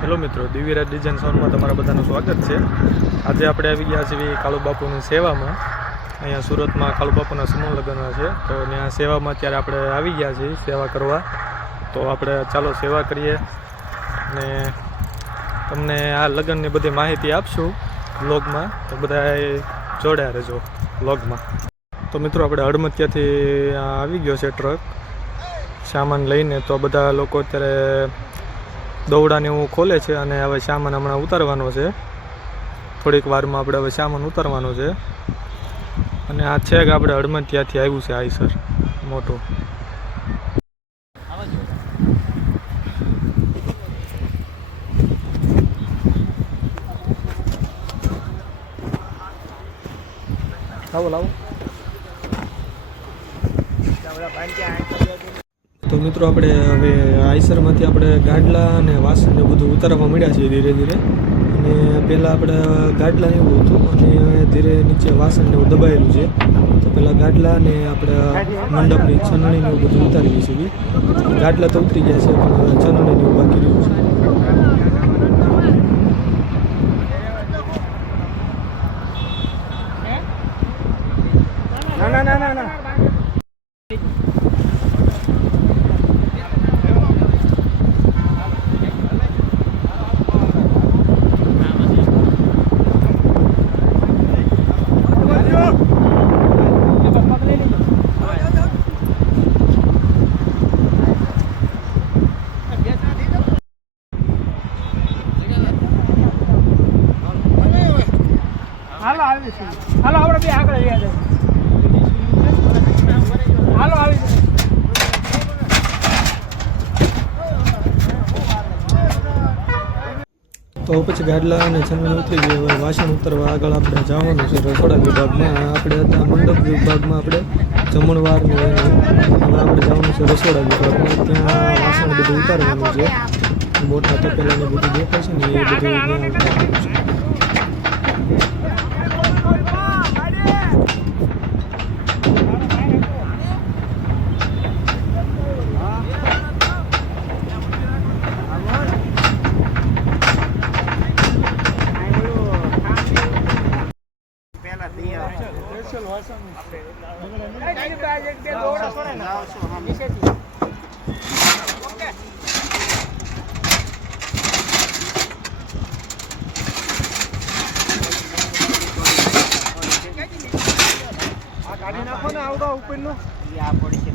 Hello મિત્રો, Divyaraj design સાઉન્ડમાં તમારા બધાનું સ્વાગત છે। આજે આપણે આવી ગયા છીએ કાળુબાપુની સેવામાં। અહીંયા સુરતમાં કાળુબાપુના સમૂહ લગ્ન છે, તો ત્યાં સેવામાં અત્યારે આપણે આવી ગયા છીએ સેવા કરવા। તો આપણે ચાલો સેવા કરીએ અને તમને આ લગ્નની બધી માહિતી આપશું વ્લોગમાં, તો બધા જોડ્યા રહેજો વ્લોગમાં। તો મિત્રો, આપણે હળમતિયાથી આવી ગયો છે ટ્રક સામાન લઈને। તો બધા લોકો અત્યારે દોવડાને એવું ખોલે છે અને હવે સામાન હમણાં ઉતારવાનો છે। થોડીક વારમાં આપણે હવે સામાન ઉતારવાનો છે અને આ છે કે આપણે હળમતિયાથી આવ્યું છે આઈસર મોટું। લાવો લાવો। તો મિત્રો, આપણે હવે આઈસરમાંથી આપણે ગાડલા અને વાસણ ને બધું ઉતારવા મળ્યા છીએ ધીરે ધીરે। અને પહેલાં આપણે ગાડલા એવું હતું અને ધીરે નીચે વાસણ ને એવું દબાયેલું છે। તો પહેલાં ગાડલા અને આપણે મંડપની છનણી ને એવું બધું ઉતારીએ છીએ। ગાડલા તો ઉતરી ગયા છે, પણ હવે છનણી ને એવું બાકી રહ્યું છે। ના ના ના ના ના હાલો આવી છે। હાલો આપણે બે આગળ જઈએ છે। હાલો આવી છે। તો પછી ગાડલા અને છનણી ઉતરી ગઈ। હવે વાસણ ઉતરવા આગળ આપણે જવાનું છે રસોડા વિભાગમાં। આપણે હતા મંડપ વિભાગમાં, આપણે જમણવાર ને હવે આપણે જવાનું છે રસોડા વિભાગમાં। ત્યાં વાસણ બધું ઉતારવાનું છે, મોટા તપેલાને બધું દેખાય છે ને એ બધું ત્યાં ઉતારવાનું છે। કાઢી નાખો ને આવડો ઉપરનો આ પડી છે।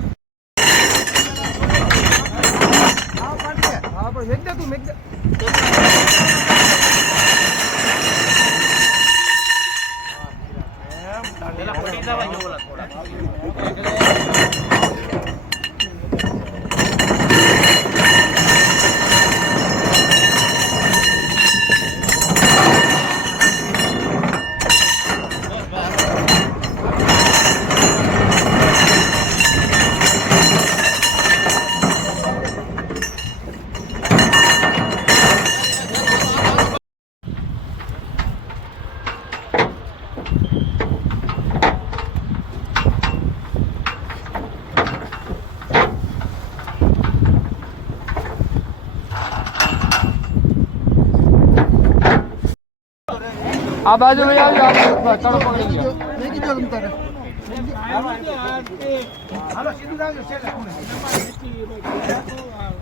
હા પાડે, હા પણ મેક દે તું, મેક દે। એમ પેલા પડી જવા જો ઓલા થોડા। આ બાજુ લઈ આવજો, તડો પકડી ગયો। મેકી દો તમ તારે। હાલો સીધું જાજો છેલ્લે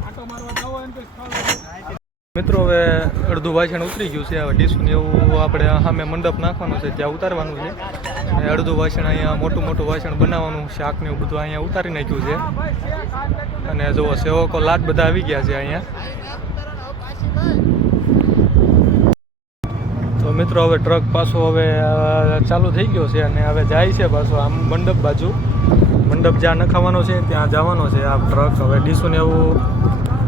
આટો મારવા જાવ એમ કે મિત્રો, હવે અડધું વાસણ ઉતરી ગયું છે। હવે ડીશું ને એવું આપણે સામે મંડપ નાખવાનું છે, ત્યાં ઉતારવાનું છે। અને અડધું વાસણ અહીંયા મોટું મોટું વાસણ બનાવવાનું, શાક ને એવું બધું અહીંયા ઉતારી નાખ્યું છે। અને જુઓ સેવકો લાટ બધા આવી ગયા છે અહીંયા। તો મિત્રો, હવે ટ્રક પાછો હવે ચાલુ થઈ ગયો છે અને હવે જાય છે પાછો આમ મંડપ બાજુ। મંડપ જ્યાં નખાવાનો છે ત્યાં જવાનો છે આ ટ્રક। હવે ડીશું ને એવું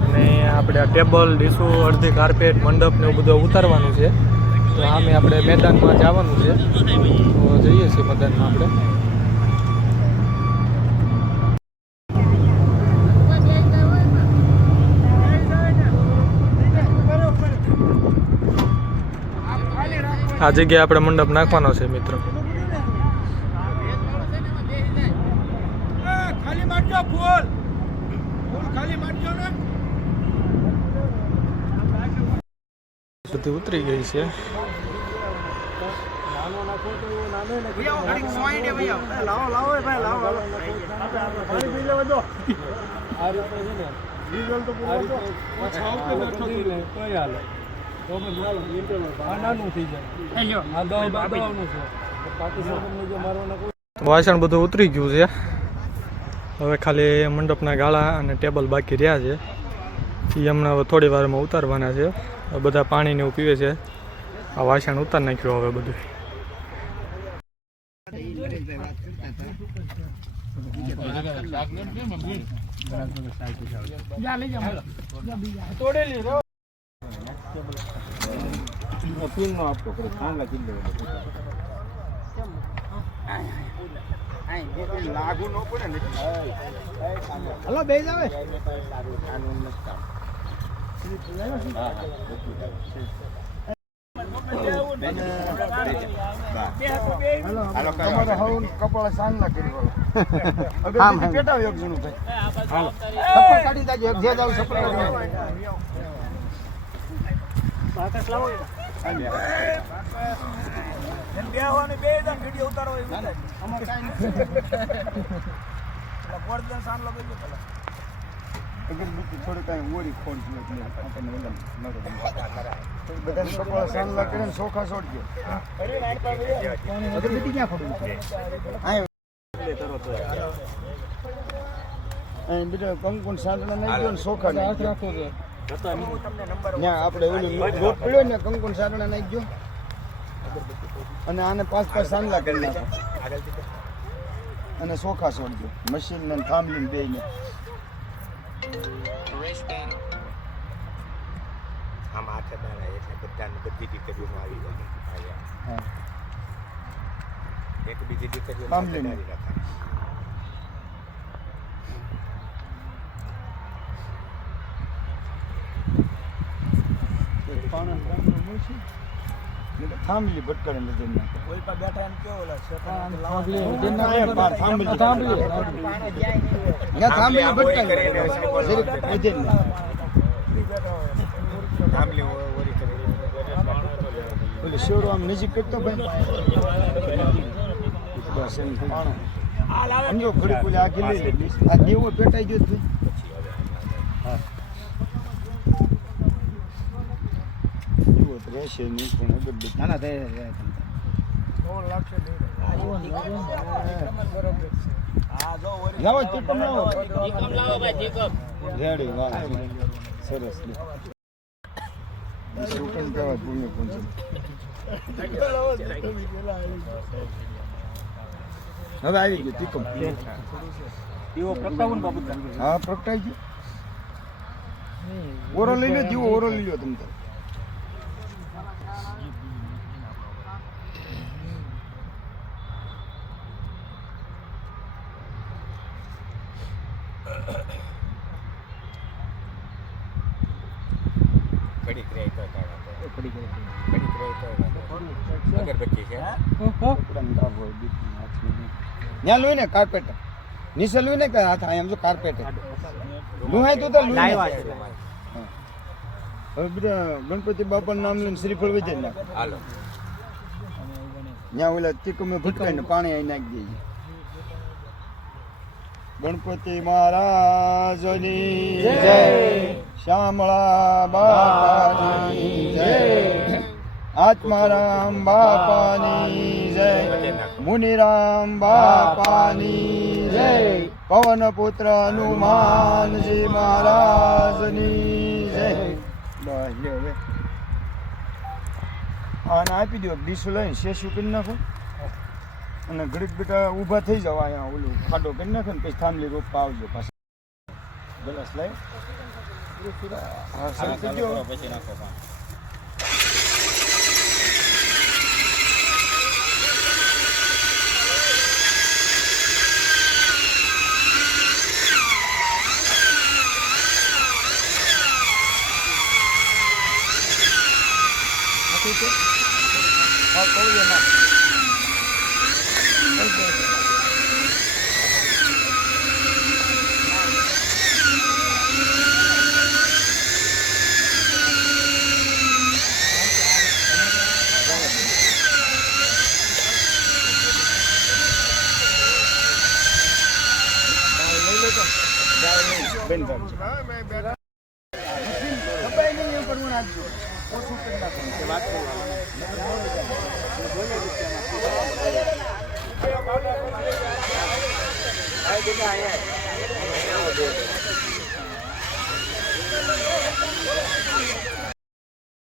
અને આપણે આ ટેબલ, ડીશું, અડધી કાર્પેટ, મંડપ ને એવું બધું ઉતારવાનું છે। તો આમે આપણે મેદાનમાં જવાનું છે, તો જઈએ છીએ મેદાનમાં આપણે। આ જગ્યાએ આપણે મંડપ નાખવાનો છે મિત્રો। ખાલી મારજો ફૂલ, ફૂલ ખાલી મારજો ને। બધી ઉતરી ગઈ છે. વાસણ બધું ઉતરી ગયું છે. હવે ખાલી મંડપના ગાળા અને ટેબલ બાકી રહ્યા છે. એ હમણાં થોડી વારમાં ઉતારવાના છે. બધા પાણીને એવું પીવે છે. આ વાસણ ઉતાર નાખ્યું હવે બધું. લાગુ ન પડે ને. હલો બે જાવે કપાળ સાંજના કરી પેટા યોગ જૂનું ભાઈ કાઢી દાજો જે જાવ સફળ વિડીયો ઉતારો થોડું કઈ ઓરી ખોટ બધા કપાળ સાંજલા કરીને ચોખા છોડજો. બીજા કંકુન સાંજલા નાખી દો ને ચોખા નાખી રાખો છે. આપણે ઓલું લોટ પડ્યો ને કંકુન સાંજલા નાખી દો અને આને 5 સાંજલા કરી નાખો અને ચોખા છોડજો મશીન ને થાંભલી બે ને. આમ આઠ દાડા એટલે બધાને બધી દીકરીઓમાં આવી જાય. એક બીજી દીકરીઓ થાંભલી ભટકાડે નજર નાખે. કોઈ પણ બેઠા ને કેવો લાગે થાંભલી ભટકાડે શેરો આમ નજીક કરતો સમજો ઘડી કોલે આ ગીલી આ દેવો પેટાઈ ગયો તું. રહેશે નહીં પણ ના ના થઈ લાવો ચીકમ લાવો રેડી વાહ સરસ શૂટિંગ કહેવાય ભૂમિ પૂંજી. હવે આવી ગયું ચીકમ. હા પ્રગટાઈ ગયું. ઓરો લઈ લો જીવો ઓરો લઈ લો તમે તો. ત્યાં લોહી ને કાર્પેટ નીચે લોહી ને હાથ એમ જો કાર્પેટ લુહાય તું તો હવે બધા ગણપતિ બાપા નામ લઈને શ્રીફળ વેચે નાખે. ત્યાં ઓલા ચીકમે ભટકાઈને પાણી અહીં નાખી દઈએ. ગણપતિ મહારાજની જય, શ્યામળા બાપાની જય, આત્મારામ બાપાની જય, મુનિરામ બાપાની જય, પવનપુત્ર હનુમાનજી મહારાજની જય. આને આપી દો ડીશું લઈને શેષું કરી નાખો અને ઘડીક બેટા ઊભા થઈ જાવ. અહીંયા ઓલું ખાડો કરી નાખો ને પછી થાંભલી રોપવા આવજો પાછા. ગ્લાસ લઈ પછી નાખો. હા કહું ના ખપાય નહીં એવું કરવું નાખજો ઓછું કરી નાખો વાત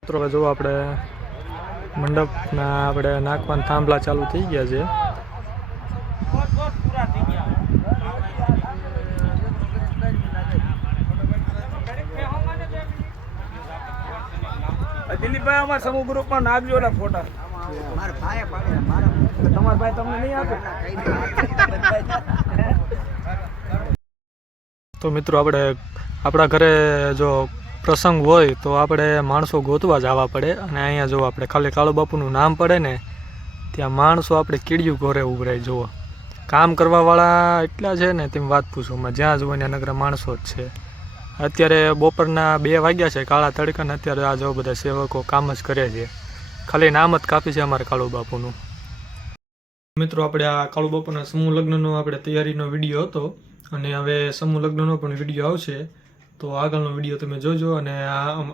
મિત્રો હવે જો આપણે મંડપના આપણે નાખવાના થાંભલા ચાલુ થઈ ગયા છે. દિલીપભાઈ અમારા સમૂહ ગ્રુપમાં નાખજો એના ફોટા. મારા ભાઈ પાડે મારા તમારા ભાઈ તમને નહીં આપે. તો મિત્રો આપણે આપણા ઘરે જો પ્રસંગ હોય તો આપણે માણસો ગોતવા જવા પડે અને અહીંયા જો આપણે ખાલી કાળુ બાપુનું નામ પડે ને ત્યાં માણસો આપણે કીડિયું ઘોરે ઉભરાય જુઓ. કામ કરવાવાળા એટલા છે ને તેમ વાત પૂછોમાં, જ્યાં જુઓ ત્યાં નગરા માણસો જ છે. અત્યારે બપોરના 2 વાગ્યા છે કાળા તડકાને, અત્યારે આ જો બધા સેવકો કામ જ કરે છે. ખાલી નામ જ કાપી છે અમારે કાળુ બાપુનું. મિત્રો આપણે આ કાળુ બાપુના સમૂહ લગ્નનો આપણે તૈયારીનો વિડીયો હતો અને હવે સમૂહ લગ્નનો પણ વિડીયો આવશે. તો આગળનો વિડીયો તમે જોજો અને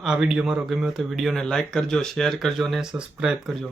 આ વિડીયો મારો ગમ્યો તો વિડીયોને લાઇક કરજો, શેર કરજો અને સબસ્ક્રાઈબ કરજો.